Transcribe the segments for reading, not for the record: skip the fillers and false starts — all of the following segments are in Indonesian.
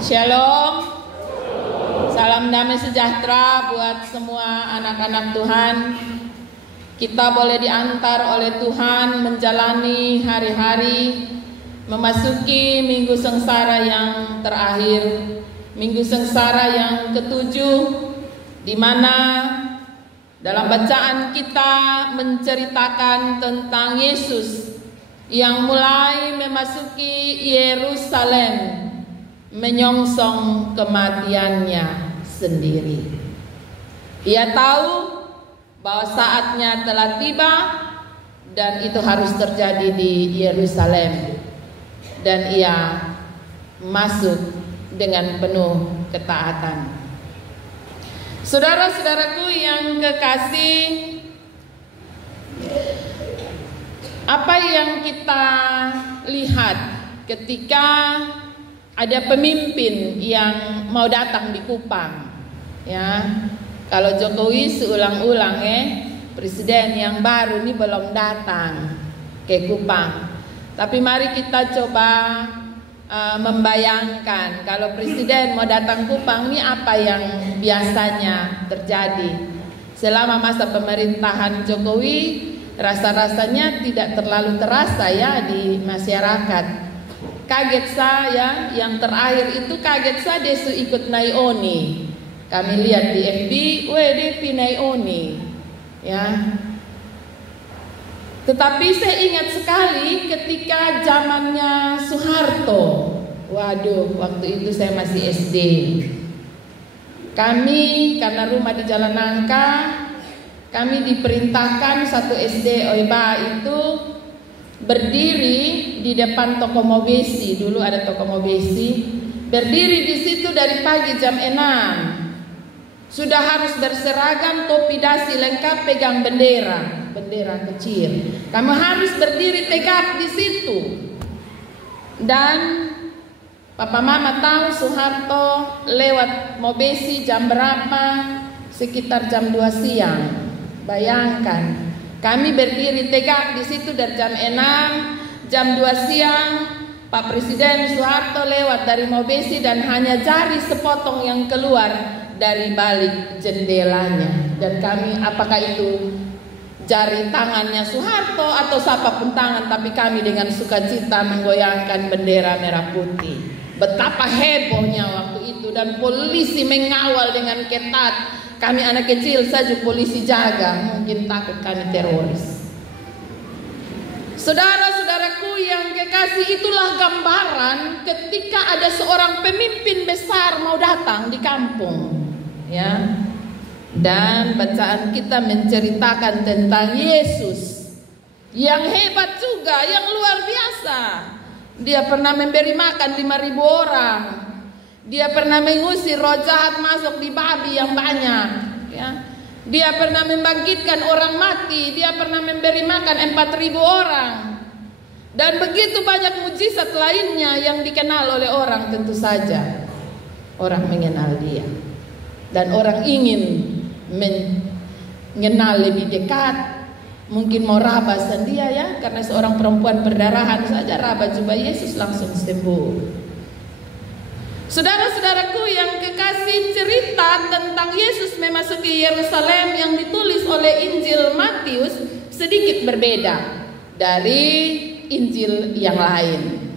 Shalom. Salam damai sejahtera buat semua anak-anak Tuhan. Kita boleh diantar oleh Tuhan menjalani hari-hari, memasuki minggu sengsara yang terakhir, minggu sengsara yang ketujuh, di mana dalam bacaan kita menceritakan tentang Yesus yang mulai memasuki Yerusalem, menyongsong kematiannya sendiri. Ia tahu bahwa saatnya telah tiba dan itu harus terjadi di Yerusalem, dan ia masuk dengan penuh ketaatan. Saudara-saudaraku yang kekasih, apa yang kita lihat ketika ada pemimpin yang mau datang di Kupang, ya. Kalau Jokowi seulang-ulang, presiden yang baru ini belum datang ke Kupang. Tapi mari kita coba membayangkan kalau presiden mau datang Kupang, ini apa yang biasanya terjadi selama masa pemerintahan Jokowi. Rasa-rasanya tidak terlalu terasa ya di masyarakat. Kaget saya, yang terakhir itu kaget saya Desu ikut Naioni. Kami lihat di FB, Depi Naioni, ya. Tetapi saya ingat sekali ketika zamannya Soeharto. Waduh, waktu itu saya masih SD. Kami karena rumah di Jalan Nangka, kami diperintahkan satu SD Oiba itu berdiri di depan toko Mobesi. Dulu ada toko Mobesi. Berdiri di situ dari pagi jam 6. Sudah harus berseragam, topi dasi lengkap, pegang bendera kecil. Kamu harus berdiri tegak di situ. Dan Papa Mama tahu Soeharto lewat Mobesi jam berapa? Sekitar jam 2 siang. Bayangkan, kami berdiri tegak di situ dari jam 6, jam 2 siang, Pak Presiden Soeharto lewat dari Mobesi dan hanya jari sepotong yang keluar dari balik jendelanya. Dan kami, apakah itu jari tangannya Soeharto atau siapapun tangan, tapi kami dengan sukacita menggoyangkan bendera merah putih. Betapa hebohnya waktu itu, dan polisi mengawal dengan ketat. Kami anak kecil saja polisi jaga, mungkin takut kami teroris. Saudara-saudaraku yang kekasih, itulah gambaran ketika ada seorang pemimpin besar mau datang di kampung, ya. Dan bacaan kita menceritakan tentang Yesus yang hebat juga, yang luar biasa. Dia pernah memberi makan 5.000 orang. Dia pernah mengusir roh jahat masuk di babi yang banyak, ya. Dia pernah membangkitkan orang mati. Dia pernah memberi makan 4.000 orang. Dan begitu banyak mujizat lainnya yang dikenal oleh orang. Tentu saja orang mengenal dia, dan orang ingin mengenal lebih dekat. Mungkin mau raba dia, ya, karena seorang perempuan perdarahan saja raba jubah Yesus langsung sembuh. Saudara-saudaraku yang kekasih, cerita tentang Yesus memasuki Yerusalem yang ditulis oleh Injil Matius sedikit berbeda dari Injil yang lain.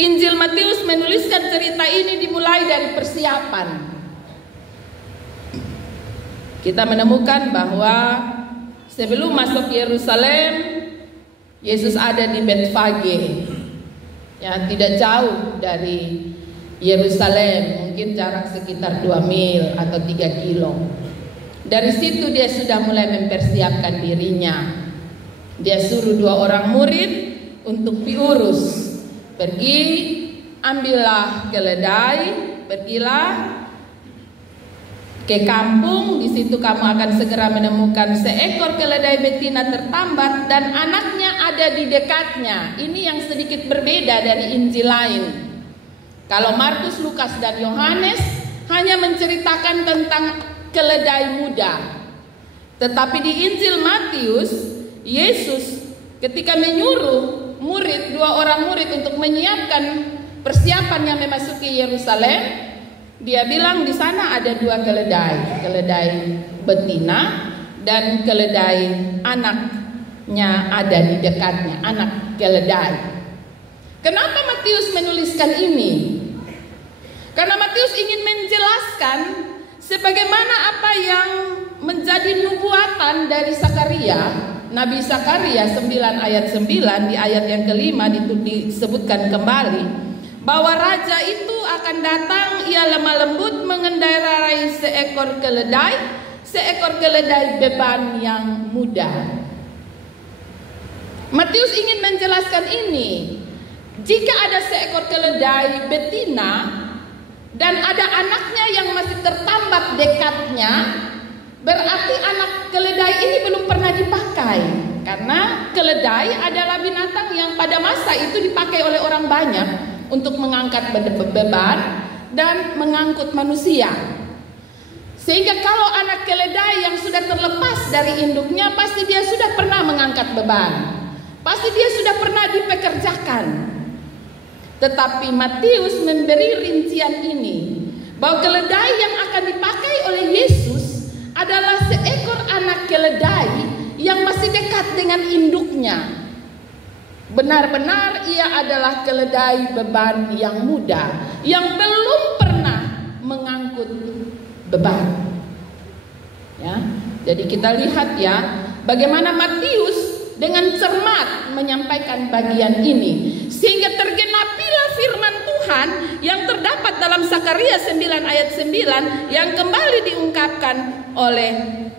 Injil Matius menuliskan cerita ini dimulai dari persiapan. Kita menemukan bahwa sebelum masuk Yerusalem, Yesus ada di Betfage, ya, tidak jauh dari Yerusalem, mungkin jarak sekitar 2 mil atau 3 kilo. Dari situ dia sudah mulai mempersiapkan dirinya. Dia suruh 2 orang murid untuk diurus. Pergi, ambillah keledai, pergilah ke kampung. Di situ kamu akan segera menemukan seekor keledai betina tertambat dan anaknya ada di dekatnya. Ini yang sedikit berbeda dari Injil lain. Kalau Markus, Lukas, dan Yohanes hanya menceritakan tentang keledai muda. Tetapi di Injil Matius, Yesus ketika menyuruh 2 orang murid untuk menyiapkan persiapannya memasuki Yerusalem, dia bilang di sana ada 2 keledai, keledai betina dan keledai anaknya ada di dekatnya, anak keledai. Kenapa Matius menuliskan ini? Karena Matius ingin menjelaskan sebagaimana apa yang menjadi nubuatan dari Zakaria, Nabi Zakaria 9 ayat 9, di ayat yang kelima disebutkan kembali bahwa raja itu akan datang, ia lemah lembut mengendarai seekor keledai beban yang mudah. Matius ingin menjelaskan ini. Jika ada seekor keledai betina dan ada anaknya yang masih tertambat dekatnya, berarti anak keledai ini belum pernah dipakai. Karena keledai adalah binatang yang pada masa itu dipakai oleh orang banyak untuk mengangkat beban dan mengangkut manusia. Sehingga kalau anak keledai yang sudah terlepas dari induknya, pasti dia sudah pernah mengangkat beban, pasti dia sudah pernah dipekerjakan. Tetapi Matius memberi rincian ini, bahwa keledai yang akan dipakai oleh Yesus adalah seekor anak keledai yang masih dekat dengan induknya. Benar-benar ia adalah keledai beban yang muda, yang belum pernah mengangkut beban. Ya, jadi kita lihat ya, bagaimana Matius dengan cermat menyampaikan bagian ini, sehingga tergenapilah firman Tuhan yang terdapat dalam Zakaria 9 ayat 9 yang kembali diungkapkan oleh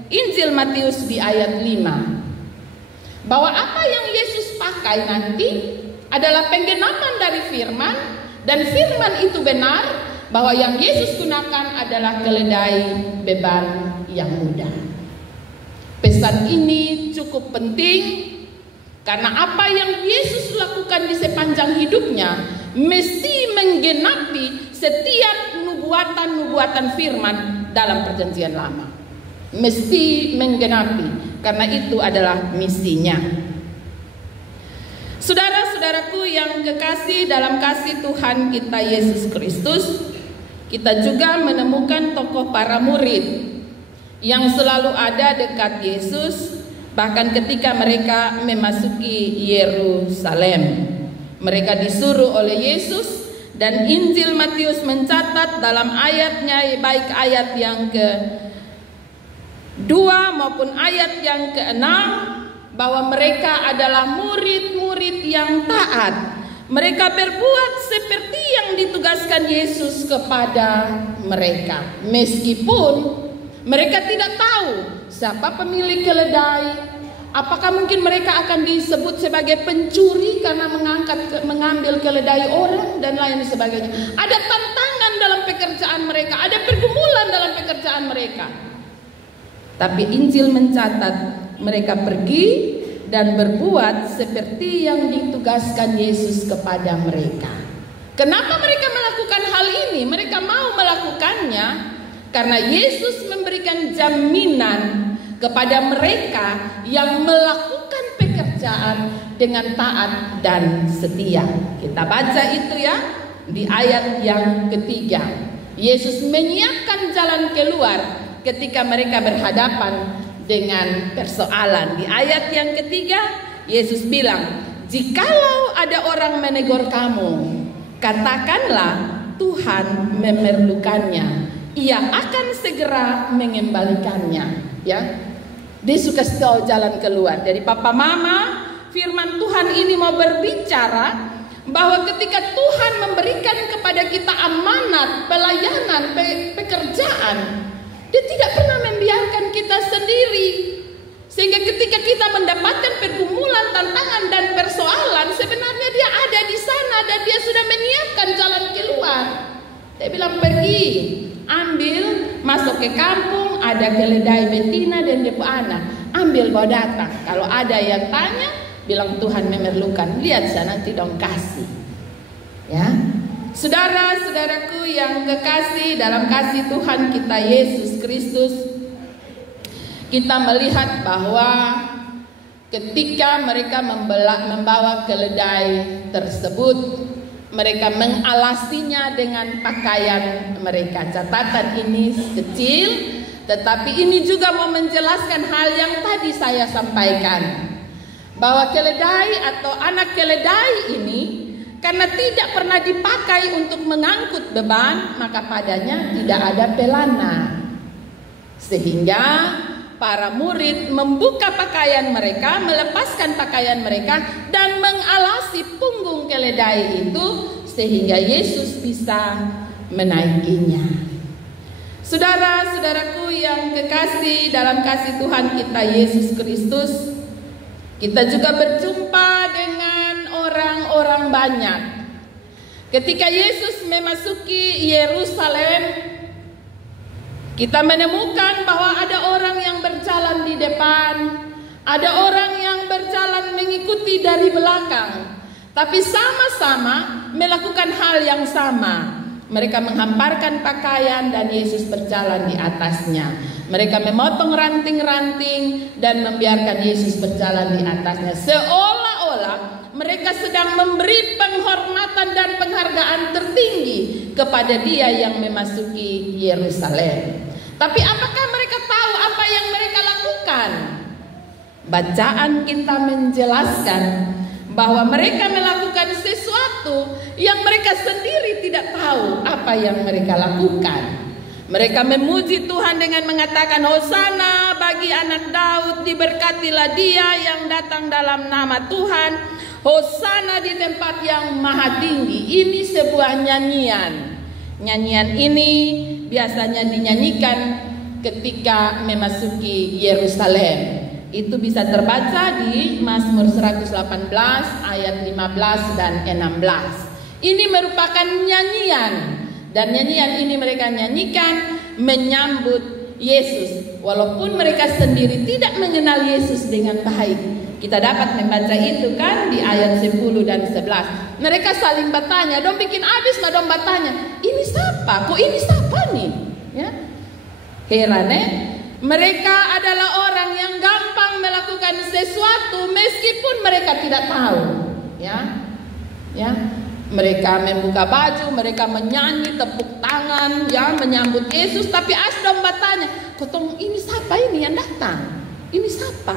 Injil Matius di ayat 5, bahwa apa yang Yesus pakai nanti adalah penggenapan dari firman, dan firman itu benar bahwa yang Yesus gunakan adalah keledai beban yang mudah. Pesan ini cukup penting karena apa yang Yesus lakukan di sepanjang hidupnya mesti menggenapi setiap nubuatan-nubuatan firman dalam Perjanjian Lama. Mesti menggenapi, karena itu adalah misinya. Saudara-saudaraku yang kekasih dalam kasih Tuhan kita Yesus Kristus, kita juga menemukan tokoh para murid yang selalu ada dekat Yesus, bahkan ketika mereka memasuki Yerusalem. Mereka disuruh oleh Yesus, dan Injil Matius mencatat dalam ayatnya, baik ayat yang ke-2 maupun ayat yang ke-6, bahwa mereka adalah murid-murid yang taat. Mereka berbuat seperti yang ditugaskan Yesus kepada mereka, meskipun mereka tidak tahu siapa pemilik keledai. Apakah mungkin mereka akan disebut sebagai pencuri karena mengambil keledai orang dan lain sebagainya. Ada tantangan dalam pekerjaan mereka, ada pergumulan dalam pekerjaan mereka. Tapi Injil mencatat mereka pergi dan berbuat seperti yang ditugaskan Yesus kepada mereka. Kenapa mereka melakukan hal ini? Mereka mau melakukannya karena Yesus memberikan jaminan kepada mereka yang melakukan pekerjaan dengan taat dan setia. Kita baca itu ya di ayat yang ketiga. Yesus menyiapkan jalan keluar ketika mereka berhadapan dengan persoalan. Di ayat yang ketiga, Yesus bilang, "Jikalau ada orang menegur kamu, katakanlah Tuhan memerlukannya. Ia akan segera mengembalikannya." Ya, dia suka tahu jalan keluar. Dari papa mama, firman Tuhan ini mau berbicara bahwa ketika Tuhan memberikan kepada kita amanat, pelayanan, pekerjaan, Dia tidak pernah membiarkan kita sendiri. Sehingga ketika kita mendapatkan pergumulan, tantangan dan persoalan, sebenarnya Dia ada di sana dan Dia sudah menyiapkan jalan keluar. Dia bilang, pergi, ambil, masuk ke kampung, ada keledai betina dan dia anak, ambil bawa datang. Kalau ada yang tanya, bilang Tuhan memerlukan, lihat sana nanti dong kasih. Ya, saudara-saudaraku yang kekasih dalam kasih Tuhan kita Yesus Kristus, kita melihat bahwa ketika mereka membawa keledai tersebut, mereka mengalasinya dengan pakaian mereka. Catatan ini kecil, tetapi ini juga mau menjelaskan hal yang tadi saya sampaikan, bahwa keledai atau anak keledai ini karena tidak pernah dipakai untuk mengangkut beban, maka padanya tidak ada pelana. Sehingga para murid membuka pakaian mereka, melepaskan pakaian mereka, dan mengalasi punggung keledai itu sehingga Yesus bisa menaikinya. Saudara-saudaraku yang kekasih dalam kasih Tuhan kita Yesus Kristus, kita juga berjumpa dengan orang-orang banyak. Ketika Yesus memasuki Yerusalem, kita menemukan bahwa ada orang yang berjalan di depan, ada orang yang berjalan mengikuti dari belakang, tapi sama-sama melakukan hal yang sama. Mereka menghamparkan pakaian dan Yesus berjalan di atasnya. Mereka memotong ranting-ranting dan membiarkan Yesus berjalan di atasnya, seolah-olah mereka sedang memberi penghormatan dan penghargaan tertinggi kepada Dia yang memasuki Yerusalem. Tapi apakah mereka tahu apa yang mereka lakukan? Bacaan kita menjelaskan bahwa mereka melakukan sesuatu yang mereka sendiri tidak tahu apa yang mereka lakukan. Mereka memuji Tuhan dengan mengatakan, Hosana bagi anak Daud, diberkatilah Dia yang datang dalam nama Tuhan, Hosana di tempat yang maha tinggi. Ini sebuah nyanyian. Nyanyian ini biasanya dinyanyikan ketika memasuki Yerusalem. Itu bisa terbaca di Mazmur 118 ayat 15 dan 16. Ini merupakan nyanyian, dan nyanyian ini mereka nyanyikan menyambut Yesus, walaupun mereka sendiri tidak mengenal Yesus dengan baik. Kita dapat membaca itu kan di ayat 10 dan 11. Mereka saling bertanya, dong bikin habis lah dong bertanya, ini siapa? Kok ini siapa nih? Ya. Heran mereka adalah orang yang gampang melakukan sesuatu meskipun mereka tidak tahu. Ya. Ya. Mereka membuka baju, mereka menyanyi, tepuk tangan, ya, menyambut Yesus, tapi asdom bertanya, kotong ini siapa ini yang datang? Ini siapa?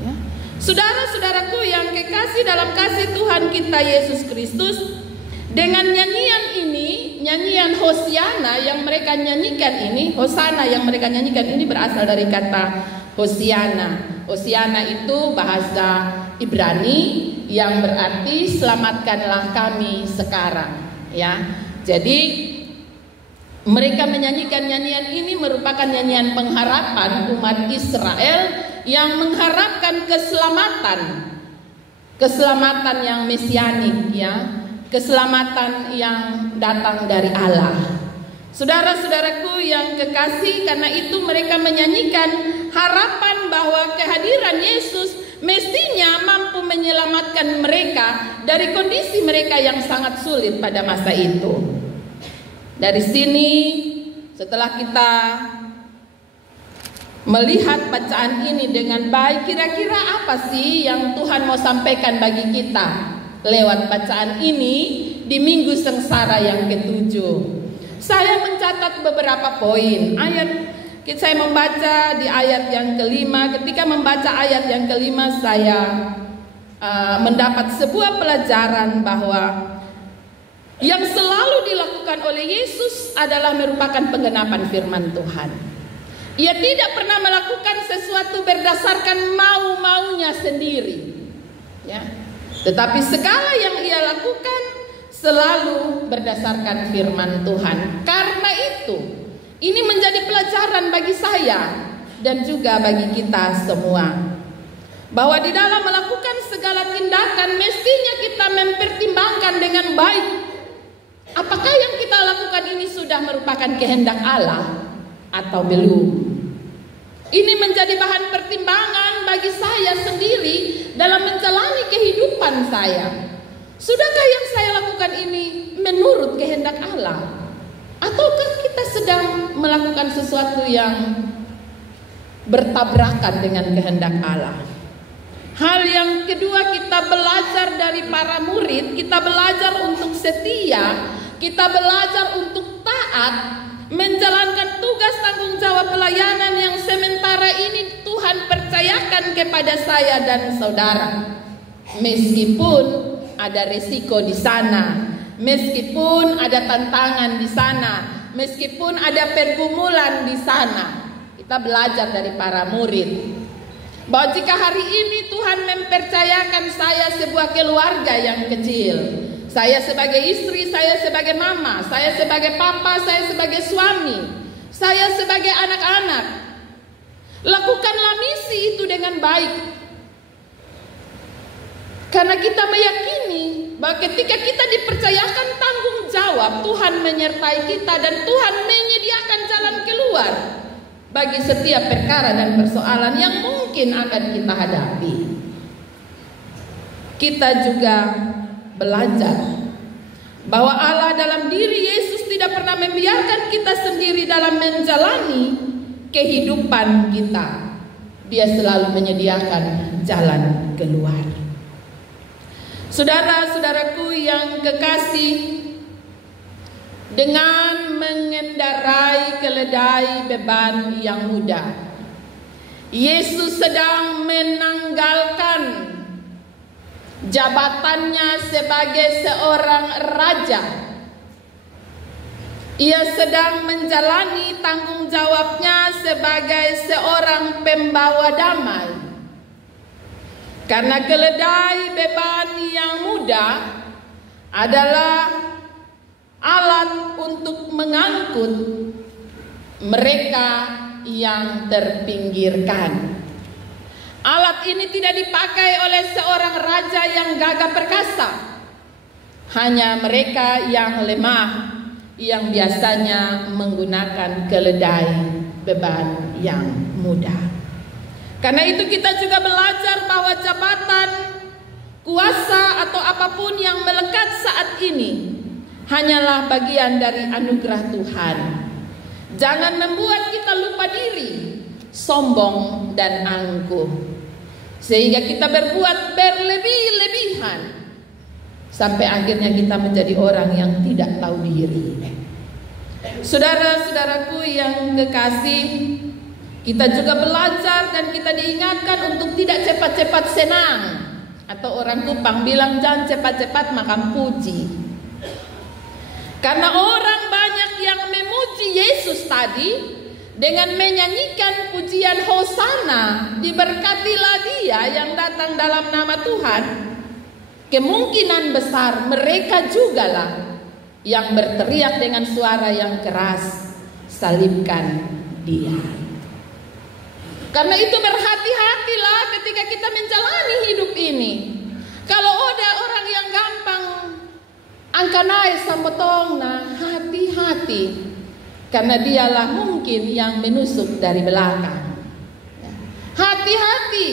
Ya. Saudara-saudaraku yang kekasih dalam kasih Tuhan kita Yesus Kristus, dengan nyanyian ini, nyanyian Hosiana yang mereka nyanyikan ini, Hosana yang mereka nyanyikan ini berasal dari kata Hosiana. Hosiana itu bahasa Ibrani yang berarti selamatkanlah kami sekarang, ya. Jadi mereka menyanyikan nyanyian ini merupakan nyanyian pengharapan umat Israel yang mengharapkan keselamatan yang mesianik, ya, keselamatan yang datang dari Allah. Saudara-saudaraku yang kekasih, karena itu mereka menyanyikan harapan bahwa kehadiran Yesus mestinya mampu menyelamatkan mereka dari kondisi mereka yang sangat sulit pada masa itu. Dari sini, setelah kita melihat bacaan ini dengan baik, kira-kira apa sih yang Tuhan mau sampaikan bagi kita lewat bacaan ini di Minggu Sengsara yang ke-7? Saya mencatat beberapa poin. Saya membaca di ayat yang kelima. Ketika membaca ayat yang kelima, saya mendapat sebuah pelajaran bahwa yang selalu dilakukan oleh Yesus adalah merupakan penggenapan firman Tuhan. Ia tidak pernah melakukan sesuatu berdasarkan mau-maunya sendiri, ya. Tetapi segala yang ia lakukan selalu berdasarkan firman Tuhan. Karena itu, ini menjadi pelajaran bagi saya dan juga bagi kita semua, bahwa di dalam melakukan segala tindakan mestinya kita mempertimbangkan dengan baik, apakah yang kita lakukan ini sudah merupakan kehendak Allah atau belum. Ini menjadi bahan pertimbangan bagi saya sendiri dalam menjalani kehidupan saya. Sudahkah yang saya lakukan ini menurut kehendak Allah? Ataukah kita sedang melakukan sesuatu yang bertabrakan dengan kehendak Allah? Hal yang kedua, kita belajar dari para murid, kita belajar untuk setia, kita belajar untuk taat, menjalankan tugas tanggung jawab pelayanan yang sementara ini Tuhan percayakan kepada saya dan saudara. Meskipun ada risiko di sana, meskipun ada tantangan di sana, meskipun ada pergumulan di sana, kita belajar dari para murid. Bahwa jika hari ini Tuhan mempercayakan saya sebuah keluarga yang kecil, saya sebagai istri, saya sebagai mama, saya sebagai papa, saya sebagai suami, saya sebagai anak-anak, lakukanlah misi itu dengan baik. Karena kita meyakini bahwa ketika kita dipercayakan tanggung jawab, Tuhan menyertai kita dan Tuhan menyediakan jalan keluar bagi setiap perkara dan persoalan yang mungkin akan kita hadapi. Kita juga belajar bahwa Allah dalam diri Yesus tidak pernah membiarkan kita sendiri dalam menjalani kehidupan kita. Dia selalu menyediakan jalan keluar. Saudara-saudaraku yang kekasih, dengan mengendarai keledai beban yang mudah, Yesus sedang menanggalkan jabatannya sebagai seorang raja. Ia sedang menjalani tanggung jawabnya sebagai seorang pembawa damai. Karena keledai beban yang mudah adalah alat untuk mengangkut mereka yang terpinggirkan. Alat ini tidak dipakai oleh seorang raja yang gagah perkasa. Hanya mereka yang lemah yang biasanya menggunakan keledai beban yang mudah. Karena itu kita juga belajar bahwa jabatan, kuasa atau apapun yang melekat saat ini hanyalah bagian dari anugerah Tuhan. Jangan membuat kita lupa diri, sombong dan angkuh, sehingga kita berbuat berlebih-lebihan sampai akhirnya kita menjadi orang yang tidak tahu diri. Saudara-saudaraku yang kekasih, kita juga belajar dan kita diingatkan untuk tidak cepat-cepat senang, atau orang Kupang bilang jangan cepat-cepat makan puji. Karena orang banyak yang memuji Yesus tadi dengan menyanyikan pujian Hosana, diberkatilah dia yang datang dalam nama Tuhan. Kemungkinan besar mereka jugalah yang berteriak dengan suara yang keras, salibkan dia. Karena itu berhati-hatilah ketika kita menjalani hidup ini. Kalau ada orang yang gampang angkanai sambotong, nah hati-hati, karena dialah mungkin yang menusuk dari belakang. Hati-hati,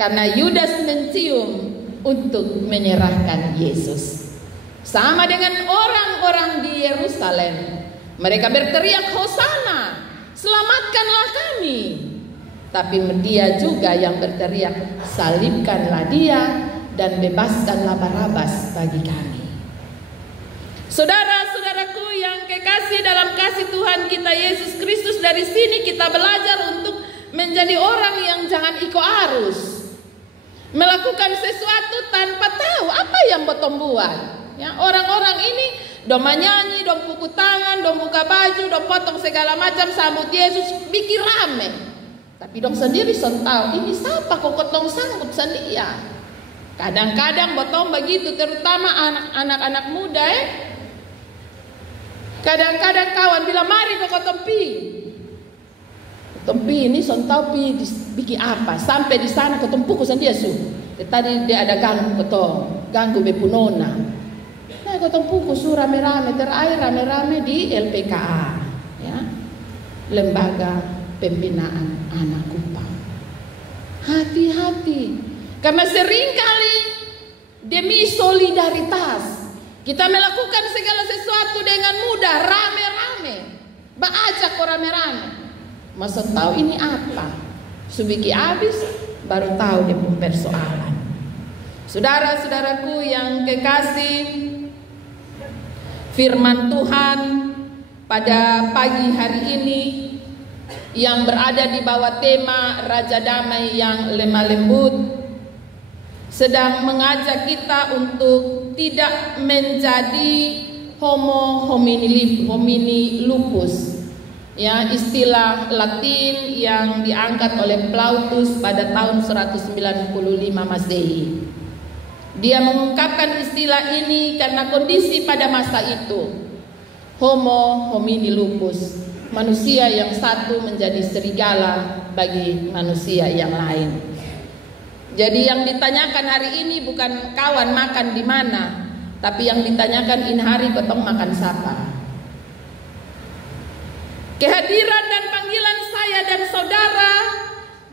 karena Yudas mencium untuk menyerahkan Yesus. Sama dengan orang-orang di Yerusalem, mereka berteriak Hosana, selamatkanlah kami. Tapi dia juga yang berteriak, salibkanlah dia dan bebaskanlah Barabas bagi kami. Saudara-saudaraku yang kekasih dalam kasih Tuhan kita Yesus Kristus, dari sini kita belajar untuk menjadi orang yang jangan ikut arus, melakukan sesuatu tanpa tahu apa yang botong buat. Ya, orang-orang ini dong menyanyi, dong pukul tangan, dong buka baju, dong potong segala macam sambut Yesus, bikin rame. Tapi dong sendiri son tahu ini siapa kok kotong sambut sendiri. Kadang-kadang botong begitu, terutama anak-anak muda. Kadang-kadang kawan bilang mari kok tempi. Tempi ini son tahu pi bikin apa? Sampai di sana kotong pukul sendiri su. Tadi dia ada ganggu kotong, ganggu bepunona. Nah kotong pukul su rame-rame, terakhir rame-rame di LPKA, ya, Lembaga Pembinaan Anak Kupang. Hati-hati, karena seringkali demi solidaritas kita melakukan segala sesuatu dengan mudah, rame-rame, baajak kok rame-rame. Masa tahu ini apa? Subiki habis, baru tahu dia pun persoalan. Saudara-saudaraku yang kekasih, firman Tuhan pada pagi hari ini yang berada di bawah tema Raja Damai yang lemah lembut sedang mengajak kita untuk tidak menjadi homo homini lupus, ya, istilah Latin yang diangkat oleh Plautus pada tahun 195 Masehi. Dia mengungkapkan istilah ini karena kondisi pada masa itu, homo homini lupus, manusia yang satu menjadi serigala bagi manusia yang lain. Jadi yang ditanyakan hari ini bukan kawan makan di mana, tapi yang ditanyakan ini hari potong makan siapa. Kehadiran dan panggilan saya dan saudara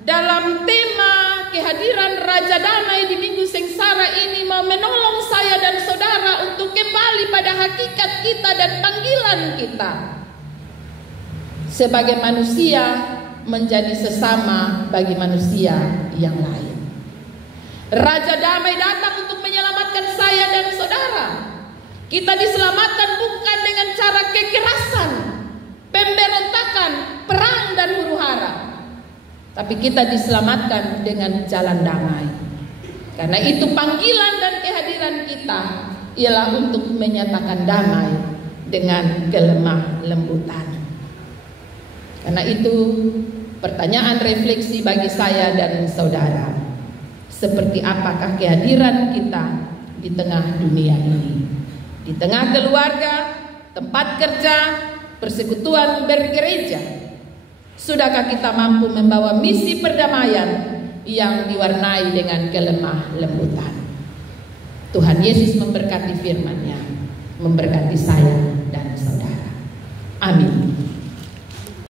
dalam tema kehadiran Raja Damai di Minggu Sengsara ini mau menolong saya dan saudara untuk kembali pada hakikat kita dan panggilan kita sebagai manusia menjadi sesama bagi manusia yang lain. Raja Damai datang untuk menyelamatkan saya dan saudara. Kita diselamatkan bukan dengan cara kekerasan, pemberontakan, perang dan huru-hara, tapi kita diselamatkan dengan jalan damai. Karena itu panggilan dan kehadiran kita ialah untuk menyatakan damai dengan kelemah lembutan. Karena itu pertanyaan refleksi bagi saya dan saudara, seperti apakah kehadiran kita di tengah dunia ini, di tengah keluarga, tempat kerja, persekutuan bergereja? Sudahkah kita mampu membawa misi perdamaian yang diwarnai dengan kelemah lembutan? Tuhan Yesus memberkati firman-Nya, memberkati saya dan saudara. Amin.